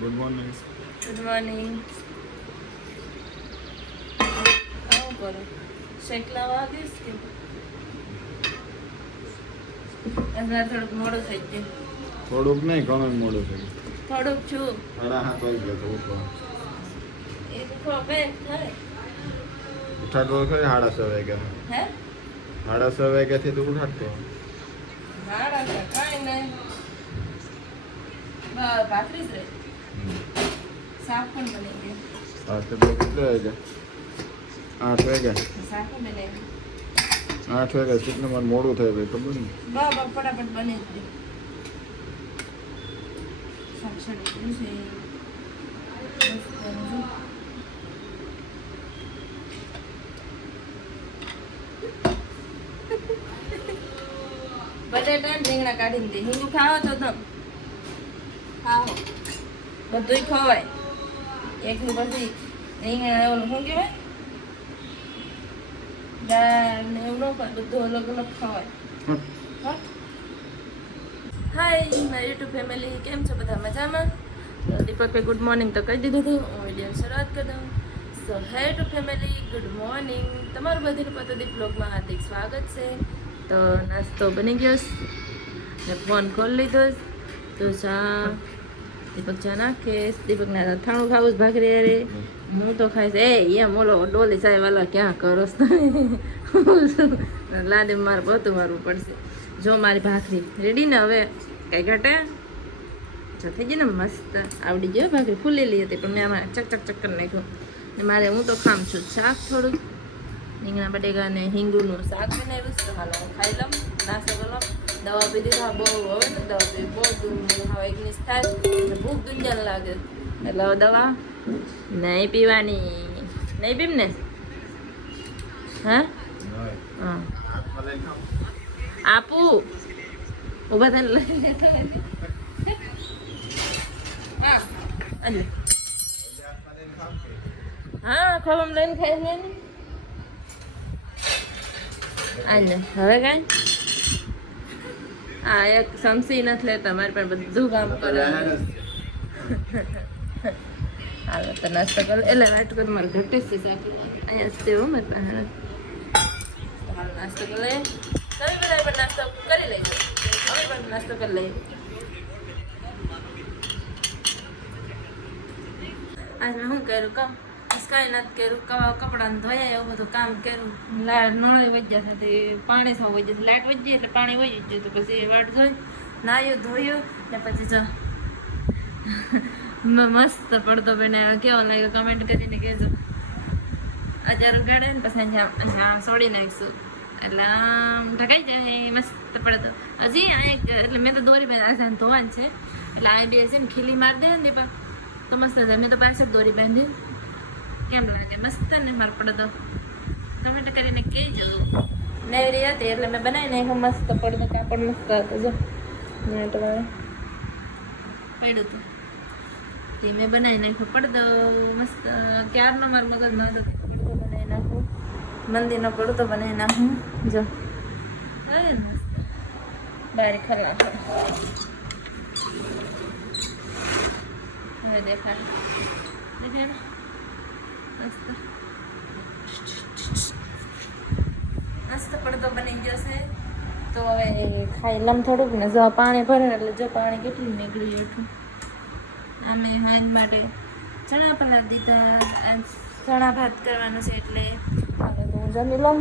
Good morning. Good morning. આવું કરું શેકલા વાગીશ કે થોડુંક મોડું થઈ ગયું. થોડુંક નહીં, ઘણું મોડું થઈ ગયું. થોડુંક છું 7:30 વાગી ગયા તો ઉઠવા. એ તો બેન થાય ઉઠાડવો ખરી 6:30 વાગ્યા. હે 6:30 વાગ્યાથી તો ઉઠાડતો. મારા તો કાંઈ નહીં. ભાખરી જ રહી. શાક પણ બની ગયું. હા તો કેટલા વાગ્યા? 8 વાગ્યા. શાક પણ બની ગયું. 8 વાગ્યા કેટલું મારે મોડું થાય ભાઈ ખબર નહીં. ફટાફટ બની જ ગયું. શાક સડી ગયું છે. મસ્ત બન્યું છે. બટેટા ને રીંગણા કાઢીને દે. હિંગુ ખાવો તો તમ ખાવો બધુંય ખવાય. એકનું પછી રીંગણા ઓલું શું કહેવાય દાળ ને એવું ન ખાય, બધું અલગ અલગ ખવાય. હાય મારી યુટ્યુબ ફેમિલી, કેમ છો બધા? મજામાં? તો દીપકભાઈ ગુડ મોર્નિંગ તો કહી દીધું હતું. હું વિડીયોની શરૂઆત કરી દઉં. સો હે યુટ્યુબ ફેમિલી, ગુડ મોર્નિંગ. તમારું બધીનું પતદીપ બ્લોગમાં હાર્દિક સ્વાગત છે. તો નાસ્તો બની ગયો ને ફોન ખોલી લીધો. તો ચા દીપક ચા નાખે. દીપકને અથાણું ખાવું છે ભાખરી રે. હું તો ખાઈશ એમ ઓલો ડોલી સાહેબ વાલા ક્યાં કરો લાદે મારે બધું મારવું પડશે. જો મારી ભાખરી રેડી ને હવે કઈ ઘટે થઈ ગઈ ને મસ્ત આવડી ગયો. ભાખરી ફૂલેલી હતી પણ મેં આમાં ચક કરી નાખ્યું ને મારે હું તો ખામ છું શાક થોડુંક રીંગણા બટેકા ને હિંગુનું શાક બનાવ્યું છે. હાલો હું ખાઈ લઉં, નાસ્તો કરી લઉં. દવા પીધી હા બહુ હવે ને દવા પીવી બહુ હવે એકનીસ થાય ભૂખ દુંજાને લાગે એટલે હવે દવા નહીં પીવાની. નહીં પીમ ને? હા હા આપું ઊભા થઈને લઈ લેતો હા અને હા ખોવામાં લઈને ખાઈ લે ને આને હવે કાંઈ હા એક સમસી નથી લેતા મારી પણ બધું કામ કરે. હાલો તો નાસ્તો કરો એટલે વાટ કરી મારે ઘટી છે શાક અહીંયા જ તેવો મારે પાસે હાલ નાસ્તો કરી લઈએ. તમે બધા પણ નાસ્તો કરી લઈશું. અમે પણ નાસ્તો કરી લઈએ. આજ મેં શું કર્યું કામ કાંઈ નથી કર્યું. કપડાને ધોયા એવું બધું કામ કર્યું. નળી વજ્યા હતી પાણી સૌ વહી જશે. લાઇટ વજ્જી એટલે પાણી વહી જ તો પછી વાટ જોઈ નાહ્યું ધોયું ને પછી જો મસ્ત પડતો બનાવ્યો. કેવો લાગ્યો કમેન્ટ કરીને કહેજો. અજાર ઉગાડે ને પછી અહીંયા છોડી નાખીશું એટલે આમ ઢકાઈ જાય મસ્ત પડતો. હજી આ એટલે મેં તો દોરી બાંધી ધોવાનું છે એટલે આ બે છે ને ખીલી મારી દે ને દીપા તો મસ્ત થાય. મેં તો પાછળ દોરી બાંધી. કેમ લાગે? મસ્ત ને મારે પડતો કમેન્ટ કરીને કહેજો. નેવરી હતી એટલે મેં બનાવી નાખ્યું મસ્ત પડતો. કાપડ મસ્ત હતો જો પડ્યું હતું તે મેં બનાવી નાખ્યું પડદો મસ્ત. ક્યારનો મારા મગજમાં હતો પડદો બનાવી નાખું, મંદિરનો પડદો બનાવી નાખું. જો હવે મસ્ત બારી ખલા હવે દેખાય મસ્ત મસ્ત પડદો બની ગયો છે. તો હવે ખાઈ લમ થોડુંક ને જો પાણી ભરે એટલે જો પાણી કેટલું નીકળી ઉઠું. અમે હાજ માટે ચણા પલાળ દીધા. ચણા ભાત કરવાનો છે એટલે હવે તો હું જમી લઉં.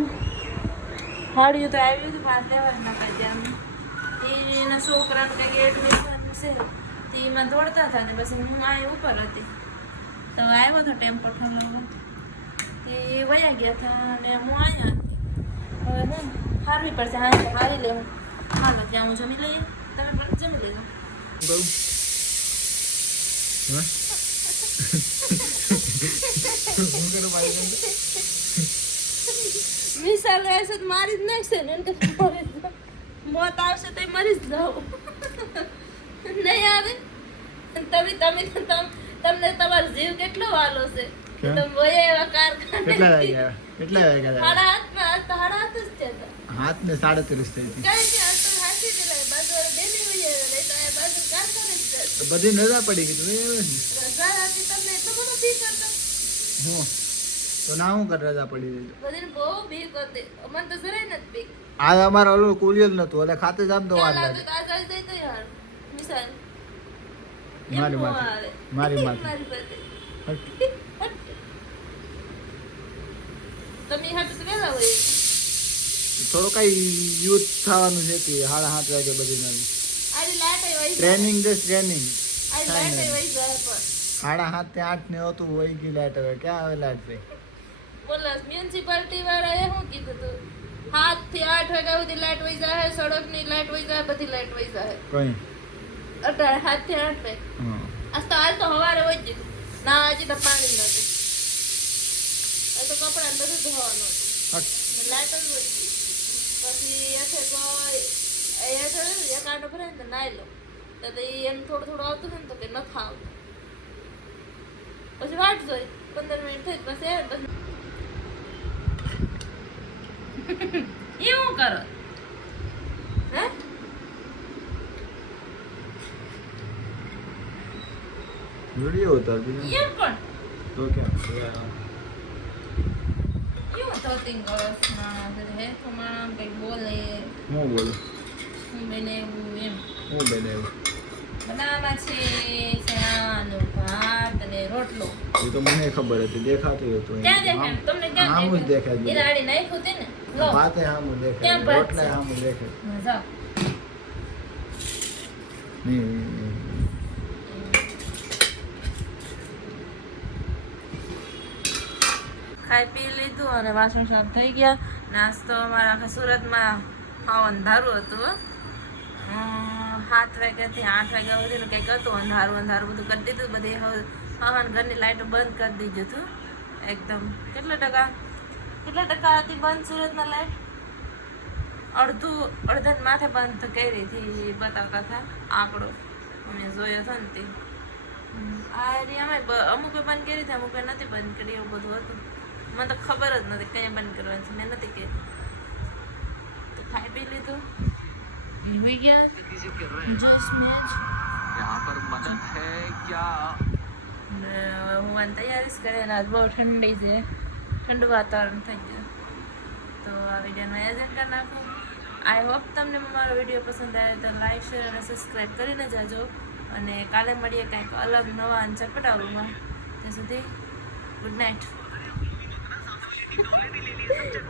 હાડિયું તો આવ્યું હતું ભાત લેવાના ત્યાં એના છોકરાનું કંઈક એડમિશન છે તે એમાં દોડતા હતા ને પછી હું આ ઉપર હતી તો આવ્યો હતો ટેમ્પો ઠરવાનો એ વયા ગયા હતા અને હું અહીંયા હતી. હવે હું હારવી પડશે. હા હારી લેવું. હાલો ત્યાં હું જમી લઈએ. તમે પણ જમી લેજો. વિશાલ રહેશે તો મારી જ નાખશે ને મોત આવશે તો મરી જ જાઓ. નહીં આવે તમને તમારો જીવ કેટલો વાલો છે. તમે વયા એવા કારખાને હાથ ને 37 થઈ હતી. કઈ નહીં આજ તો હાથી દિલાય બસ ડેલી વયા બાજુ કારખાને જ જશે. તો બધી રજા પડી ગઈ તું એ ને રજા હતી તમને એટલો બધો બીક હતો? હું તો ના હું કર રજા પડી ગઈ બધાને બહુ બીક હતી. અમને તો જરાય નથી બીક. આ અમારે ઓલું કુલિયલ નતું એટલે ખાતે જામ તો વાર ત્યાં લાગે લાગે તો આ જાય તો યાર મિસાલ મારી માથે મારી માથે મારી પાસે હટ. તમે હાથ તો વેલા હોય થોડું કઈ યુથ થવાનું છે કે 7:30 વાગે બધી નવી આજે લાટ આવી ટ્રેનિંગ દસ ટ્રેનિંગ આજે લાટ આવી જાય પણ 7:30 થી 8 ને હતું હોય ગઈ લાઈટ હવે ક્યાં આવે લાઈટ છે બોલો મ્યુનિસિપાલિટી વાળાએ શું કીધું તું 7 થી 8 વાગ્યા સુધી લાઈટ વહી જાય સડકની લાઈટ વહી જાય બધી લાઈટ વહી જાય કઈ અટાણે 7 થી 8 ને હા આજ તો હવારે વહી ગયું ના હજી તો પાણી નથી આ તો કપડા ને બધું ધોવાનું હટ. લાઈટ જ વહી ગઈ પછી એસે કોઈ અહીંયા છે એક આટો ભરે ને તો નાઈ લો તો એમ થોડું થોડું આવતું ને તો કે ન ખાવું પછી વાટ જોઈ 15 મિનિટ થઈ પછી આવે ને પછી એવું કરો હે વિડિયો ઉતાર બીજું એમ પણ તો ક્યાં એવું થતું ગસમાં હે કમામ કંઈક બોલે હું બોલું હું બેને એવું એમ હું બનાવ્યું બનાવવા છે ચણાનો ભાત અને રોટલો એ તો મને ખબર હતી દેખાતું હતું ક્યાં દેખાય તમને ક્યાં આમ જ દેખાય એ રાડી નાખ્યું તે ને લો ભાતે આમ દેખાય ક્યાં ભાત રોટલા છે? આમ દેખાય જાઓ નહીં ખાઈ પી લીધું અને વાસણ સાફ થઈ ગયા નાસ્તો અમારા આખા સુરતમાં હાવ અંધારું હતું 7 વાગ્યાથી 8 વાગ્યા સુધીનું કંઈક હતું અંધારું અંધારું બધું કરી દીધું બધી હવાન ઘરની લાઈટો બંધ કરી દીધું હતું એકદમ કેટલા ટકા હતી બંધ સુરતમાં લાઈટ અડધાને માથે બંધ કરી હતી બતાવતા હતા આંકડો અમે જોયો હતો ને તે આ એરિયામાં અમુકે બંધ કરી હતી અમુકે નથી બંધ કરી એવું બધું હતું મને તો ખબર જ નથી કઈ બંધ કરવાની છે મેં નથી કરી તો ખાઈ પી લીધું हुई क्या जस्ट मैच यहाँ पर मदद है क्या હું તૈયારી કરે ને આજ બહુ ઠંડી છે ઠંડુ વાતાવરણ થઈ ગયું તો આ વિડીયોનું આયોજન કરી નાખું આઈ હોપ તમને મારો વિડીયો પસંદ આવે તો લાઈક શેર અને સબસ્ક્રાઈબ કરીને જાજો અને કાલે મળીએ કંઈક અલગ નવા અને ચટપટાઓમાં ત્યાં સુધી good night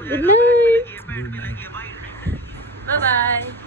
good night bye bye